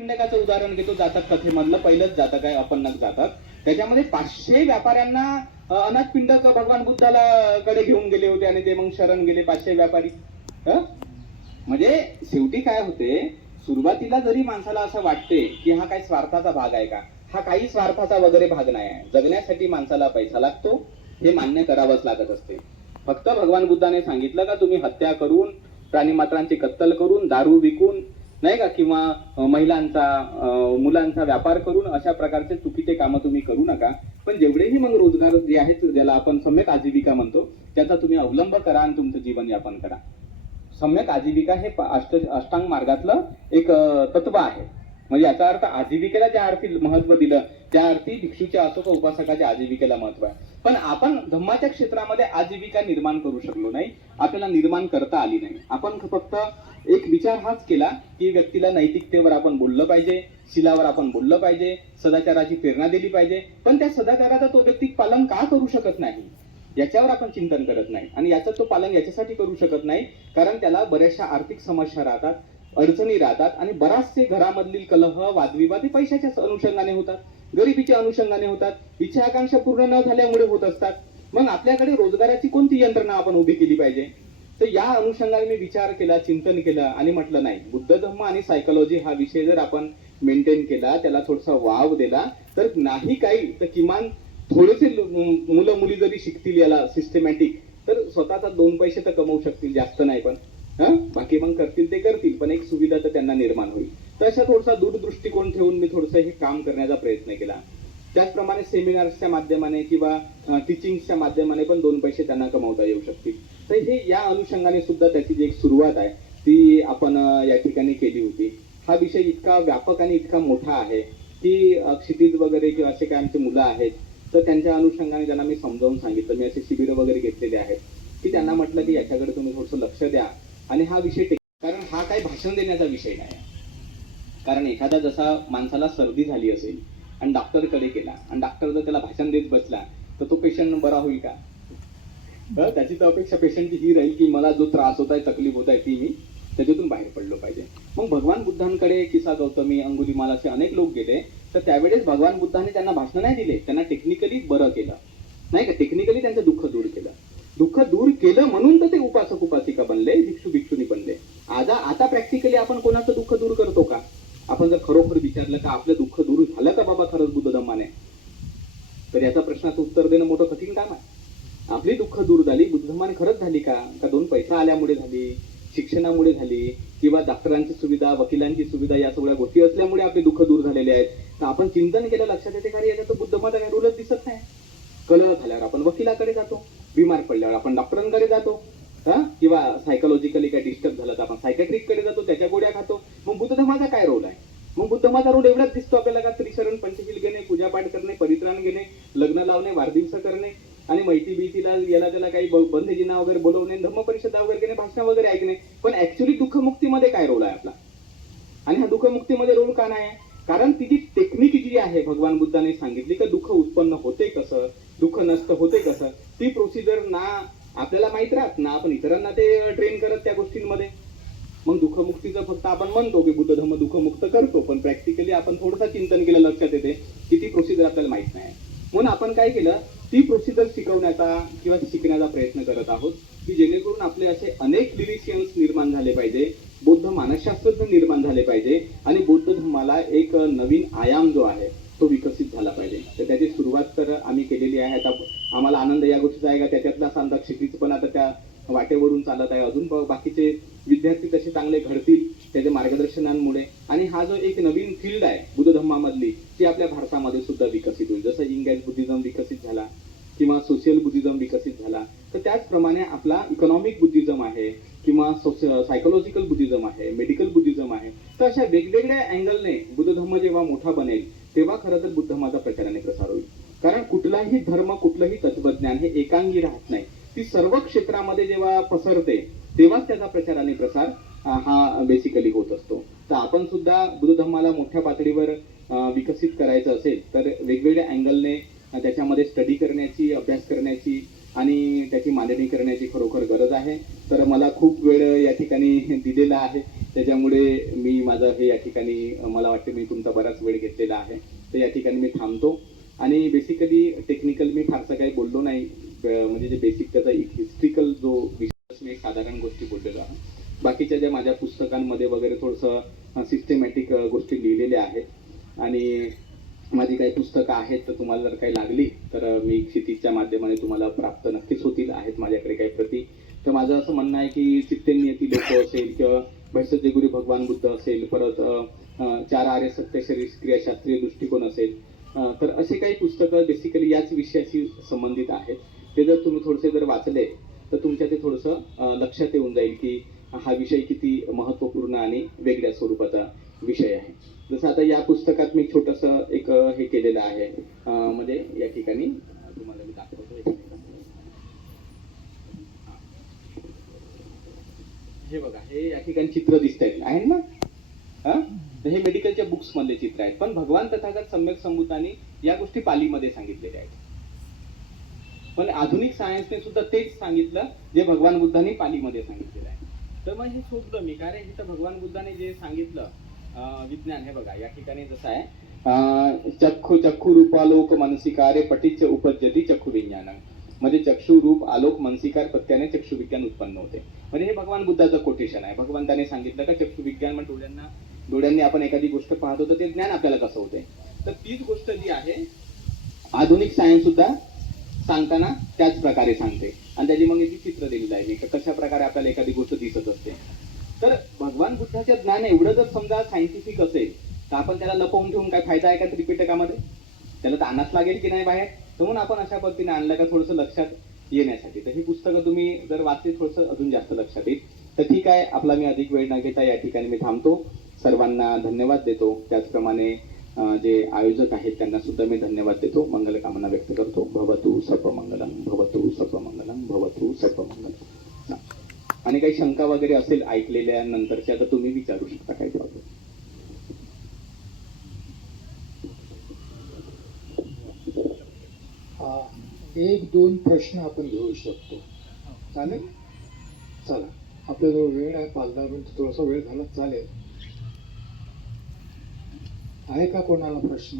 पिंडकाचं उदाहरण घेतो जातक कथेमधलं पहिलंच जातक आहे अपन्नक जातक. त्याच्यामध्ये पाचशे व्यापाऱ्यांना अनाथ पिंडक भगवान बुद्धाला कडे घेऊन गेले होते आणि ते मग शरण गेले पाचशे व्यापारी. म्हणजे शेवटी काय होते सुरुवातीला जरी माणसाला असं वाटते की हा काही स्वार्थाचा भाग आहे का हा काही स्वार्थाचा वगैरे भाग नाही आहे. जगण्यासाठी माणसाला पैसा लागतो हे मान्य करावंच लागत असते. फक्त भगवान बुद्धाने सांगितलं का तुम्ही हत्या करून प्राणीमात्रांची कत्तल करून दारू विकून नाही का किंवा महिलांचा मुलांचा व्यापार करून अशा प्रकारचे चुकीचे कामं तुम्ही करू नका. पण जेवढेही मग रोजगार जे आहेत ज्याला आपण सम्यक आजीविका म्हणतो त्याचा तुम्ही अवलंब करा आणि तुमचं जीवन यापन करा. सम्यक आजीविका हे अष्ट अष्टांग मार्गातलं एक तत्व आहे. म्हणजे याचा अर्थ आजीविकेला ज्या अर्थी महत्त्व दिलं त्या अर्थी भिक्षूच्या असो का उपासकाच्या आजीविकेला महत्त्व आहे. पण आपण धम्माच्या क्षेत्रामध्ये आजीविका निर्माण करू शकलो नाही आपल्याला निर्माण करता आली नाही. आपण फक्त एक विचार हाच केला की व्यक्तीला नैतिकतेवर आपण बोललं पाहिजे शिलावर आपण बोललं पाहिजे सदाचाराची प्रेरणा दिली पाहिजे पण त्या सदाचाराचा तो व्यक्ती पालन का करू शकत नाही? याच्यावर आपण चिंतन करत नाही. आणि याचं तो पालन याच्यासाठी करू शकत नाही कारण त्याला बऱ्याचशा आर्थिक समस्या राहतात अडचणी राहतात आणि बराचसे घरामधील कलह वादविवाद हे पैशाच्याच अनुषंगाने होतात. गरिबीच्या अनुषंगाने होतात. इच्छा आकांक्षा पूर्ण न झाल्यामुळे होत असतात. मग आपल्याकडे रोजगाराची कोणती यंत्रणा आपण उभी केली पाहिजे? तर या अनुषंगाने मी विचार केला चिंतन केलं आणि म्हटलं नाही. बुद्ध धम्म आणि सायकोलॉजी हा विषय जर आपण मेंटेन केला त्याला थोडासा वाव दिला तर नाही काही तर किमान थोडेसे मुलं मुली जरी शिकतील याला सिस्टमॅटिक तर स्वतःचा दोन पैसे तर कमवू शकतील जास्त नाही पण. हा? बाकी मग करतील ते करतील पण एक सुविधा तर त्यांना निर्माण होईल. तर अशा थोडासा दूरदृष्टिकोन ठेवून मी थोडंसं हे काम करण्याचा प्रयत्न केला. त्याचप्रमाणे सेमिनार्सच्या माध्यमाने किंवा टीचिंगच्या माध्यमाने पण दोन पैसे त्यांना कमावता येऊ शकतील. तर हे या अनुषंगाने सुद्धा त्याची जी एक सुरुवात आहे ती आपण या ठिकाणी केली होती. हा विषय इतका व्यापक आणि इतका मोठा आहे की क्षितिज वगैरे किंवा असे काय आमचे मुलं आहेत तर त्यांच्या अनुषंगाने त्यांना मी समजावून सांगितलं. मी असे शिबिरं वगैरे घेतलेले आहेत की त्यांना म्हटलं की याच्याकडे तुम्ही थोडंसं लक्ष द्या. आणि हा विषय कारण हा काही भाषण देण्याचा विषय नाही. कारण एखादा जसा माणसाला सर्दी झाली असेल आणि डॉक्टरकडे गेला आणि डॉक्टर जर त्याला भाषण देत बसला तर तो पेशंट बरा होईल का? तर त्याची तर अपेक्षा पेशंटची ही राहील की मला जो त्रास होत आहे तकलीफ होत आहे ती मी त्याच्यातून बाहेर पडलो पाहिजे. मग भगवान बुद्धांकडे किसा गौतमी अंगुलीमाल असे अनेक लोक गेले तर त्यावेळेस भगवान बुद्धाने त्यांना भाषण नाही दिले. त्यांना टेक्निकली बरं केलं. नाही का? टेक्निकली त्यांचं दुःख दूर केलं. दुःख दूर केलं म्हणून तर ते उपासक उपासिका बनले भिक्षू भिक्षुनी बनले. आता आता प्रॅक्टिकली आपण कोणाचं दुःख दूर करतो का? आपण जर खरोखर विचारलं का आपलं दुःख दूर झालं का बाबा खरंच बुद्ध धम्माने तर याचा प्रश्नाचं उत्तर देणं मोठं कठीण काम आहे. आपली दुःख दूर झाली बुद्ध धर्माने खरंच झाली का? का दोन पैसा आल्यामुळे झाली शिक्षणामुळे झाली किंवा डॉक्टरांची सुविधा वकिलांची सुविधा या सगळ्या गोष्टी असल्यामुळे आपले दुःख दूर झालेले आहेत तर आपण चिंतन केलं लक्षात येते का रे, याच्यात तर बुद्ध धर्माचा काही रुलच दिसत नाही. कलह झाल्यावर आपण वकिलाकडे जातो. बिमार पडल्यावर आपण डॉक्टरांकडे जातो हा? किंवा सायकोलॉजिकली काय डिस्टर्ब झालं तर आपण सायकॅट्रिककडे जातो त्याच्या गोळ्या खातो. मग बुद्ध धर्माचा काय रोल आहे? मग बुद्ध धर्माचा रोल एवढाच दिसतो आपल्याला का त्रिशरण पंचशील घेणे पूजापाठ करणे परित्राण घेणे लग्न लावणे वाढदिवस करणे आणि मैत्री बीतीला याला त्याला काही ब- वगैरे बोलवणे धम्म परिषदा वगैरे घेणे भाषण वगैरे ऐकणे. पण ऍक्च्युली दुःखमुक्तीमध्ये काय रोल आहे आपला? आणि हा दुःखमुक्तीमध्ये रोल का नाही? आहे? कारण तिची टेक्निक जी आहे भगवान बुद्धाने सांगितली की दुःख उत्पन्न होते कसं दुःख नष्ट होते कसं गोष्टी जर ना आपल्याला माहीत राहत ना आपण इतरांना ते ट्रेन करत त्या गोष्टींमध्ये. मग दुःखमुक्तीचं फक्त आपण म्हणतो की बुद्ध धर्म दुःखमुक्त करतो पण प्रॅक्टिकली आपण थोडंसं चिंतन केलं लक्षात येते की ती प्रोसिजर आपल्याला माहीत नाही. म्हणून आपण काय केलं ती प्रोसिजर शिकवण्याचा किंवा शिकण्याचा प्रयत्न करत आहोत की जेणेकरून आपले असे अनेक लिरिशियन्स निर्माण झाले पाहिजे बौद्ध मानसशास्त्रज्ञ निर्माण झाले पाहिजे आणि बौद्ध धर्माला एक नवीन आयाम जो आहे तो विकसित झाला पाहिजे. तर त्याची सुरुवात तर आम्ही केलेली आहे. आता आम्हाला आनंद या गोष्टीचा आहे का? त्याच्यातला सांधा क्षितीच पण आता त्या वाटेवरून चालत आहे अजून. बाकीचे विद्यार्थी तसे चांगले घडतील त्याच्या मार्गदर्शनांमुळे. आणि हा जो एक नवीन फील्ड आहे बुद्ध धर्मामधली ती आपल्या भारतामध्ये सुद्धा विकसित होईल. जसं इंगॅज बुद्धिझम विकसित झाला किंवा सोशल बुद्धिझम विकसित झाला तर त्याचप्रमाणे आपला इकॉनॉमिक बुद्धिझम आहे किंवा सायकोलॉजिकल बुद्धिझम आहे मेडिकल बुद्धिझम आहे. तर अशा वेगवेगळ्या अँगलने बुद्ध धर्म जेव्हा मोठा बनेल तेव्हा खरं तर बुद्ध माझा प्रचाराने प्रसार होईल. कारण कुठलाही धर्म कुठलंही तत्वज्ञान हे एकांगी राहत नाही. ती सर्व क्षेत्रामध्ये जेव्हा पसरते तेव्हाच त्याचा प्रचार आणि प्रसार हा बेसिकली होत असतो. तर आपण सुद्धा बुद्ध धर्माला मोठ्या पातळीवर विकसित करायचं असेल तर वेगवेगळ्या अँगलने त्याच्यामध्ये स्टडी करण्याची अभ्यास करण्याची आणि त्याची मांडणी करण्याची खरोखर गरज आहे. तर मला खूप वेळ या ठिकाणी दिलेला आहे. त्याच्यामुळे मी माझं हे या ठिकाणी मला वाटते मी तुमचा बराच वेळ घेतलेला आहे. तर या ठिकाणी मी थांबतो. आणि बेसिकली टेक्निकल मी फारसं काही बोललो नाही. म्हणजे जे बेसिक त्याचा हिस्ट्रिकल जो विषय मी एक साधारण गोष्टी बोललेलो आहे बाकीच्या ज्या माझ्या पुस्तकांमध्ये वगैरे थोडंसं सिस्टमॅटिक गोष्टी लिहिलेल्या आहेत. आणि माझी काही पुस्तकं आहेत तर तुम्हाला जर काही लागली तर मी क्षितिजच्या माध्यमाने तुम्हाला प्राप्त नक्कीच होतील. आहेत माझ्याकडे काही प्रती. तर माझं असं म्हणणं आहे की चित्तेनियती लोक असेल किंवा भैसजे गुरु भगवान बुद्ध असेल परत चार आर्य सत्य शरीर क्रियाशास्त्रीय दृष्टिकोन असेल तर असे काही पुस्तकं बेसिकली याच विषयाशी संबंधित आहेत. ते जर तुम्ही थोडेसे जर वाचले तर तुमच्या ते थोडंसं लक्षात येऊन जाईल की हा विषय किती महत्त्वपूर्ण आणि वेगळ्या स्वरूपाचा विषय आहे. जसं आता या पुस्तकात मी छोटस एक हे केलेलं आहे. म्हणजे या ठिकाणी तुम्हाला मी दाखवतो एक मिनिट. हा. हे बघा हे या ठिकाणी चित्र दिसत आहेत आहे ना? हा? हे मेडिकलच्या बुक्स मधले चित्र आहेत. पण भगवान तथागत सम्यक संभूतानी या गोष्टी पालीमध्ये सांगितलेल्या आहेत. पण आधुनिक सायन्सने सुद्धा तेच सांगितलं जे भगवान बुद्धांनी पालीमध्ये सांगितलेलं आहे. तर मग हे शोधलं मी कारण इथं भगवान बुद्धाने जे सांगितलं विज्ञान हे बघा या ठिकाणी जसं आहे चक्खू चक्षु चक्षु रूपालोक मानसिकारे पटिच उपजती चक्षु विज्ञान म्हणजे चक्षु रूप आलोक मनसिकार प्रत्याने चक्षुविज्ञान उत्पन्न होते. म्हणजे हे भगवान बुद्धाचं कोटेशन आहे. भगवंताने सांगितलं का चक्षुविज्ञान म्हणजे डोळ्यांना डोळ्यांनी आपण एखादी गोष्ट पाहतो तर ते ज्ञान आपल्याला कसं होते? तर तीच गोष्ट जी आहे आधुनिक सायन्स सुद्धा सांगताना त्याच प्रकारे सांगते. आणि त्याची मग याची चित्र दिलेलं आहे. का कशा प्रकारे आपल्याला एखादी गोष्ट दिसत असते. तर भगवान बुद्धाचं ज्ञान एवढं जर समजा सायंटिफिक असेल तर आपण त्याला लपवून ठेवून काय फायदा आहे का त्रिपिटकामध्ये? त्याला तानाच लागेल की नाही बाहेर? तर म्हणून आपण अशा पद्धतीने आणलं का थोडंसं लक्षात येण्यासाठी. तर ही पुस्तकं तुम्ही जर वाचली थोडंसं अजून जास्त लक्षात येईल. तर ठीक आहे आपला मी अधिक वेळ न घेता या ठिकाणी मी थांबतो. सर्वांना धन्यवाद देतो. त्याचप्रमाणे जे आयोजक आहेत त्यांना सुद्धा मी धन्यवाद देतो. मंगलकामना व्यक्त करतो. भवतु सर्वमंगलम भवतु सर्वमंगलम भवतु सर्वमंगलम आणि काही शंका वगैरे असेल ऐकलेल्या नंतरच्या तर तुम्ही विचारू शकता काही प्रॉब्लेम हा एक दोन प्रश्न आपण घेऊ शकतो. चालेल? चला. आपल्याजवळ वेळ आहे पाच दहा मिनिट थोडासा वेळ झाला चालेल. आहे का कोणाला प्रश्न?